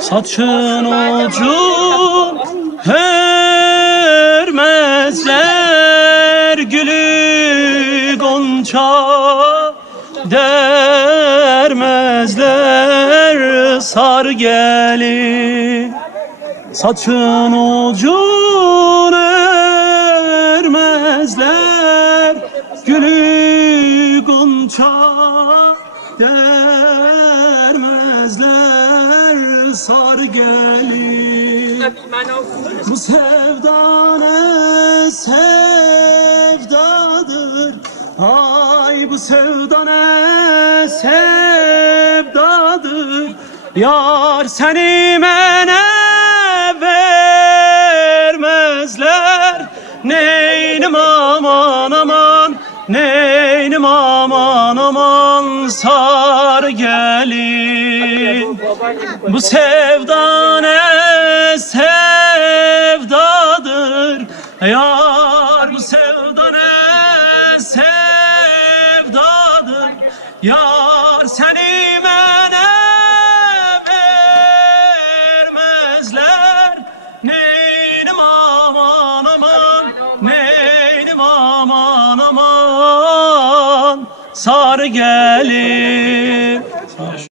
Saçın ucun vermezler, gülü gonca dermezler, sar gelin. Saçın ucun ermezler, gülü gonca dermezler, sar gelin. Bu sevda ne sevdadır, ay bu sevda ne sevdadır. Yar seni mene vermezler, neynim aman aman, neynim aman aman, sar gelin. Bu sevda ne sevdadır, yar bu sevda ne sevdadır. Yar seni mene vermezler, neynim aman aman, neynim aman aman, sar gelin.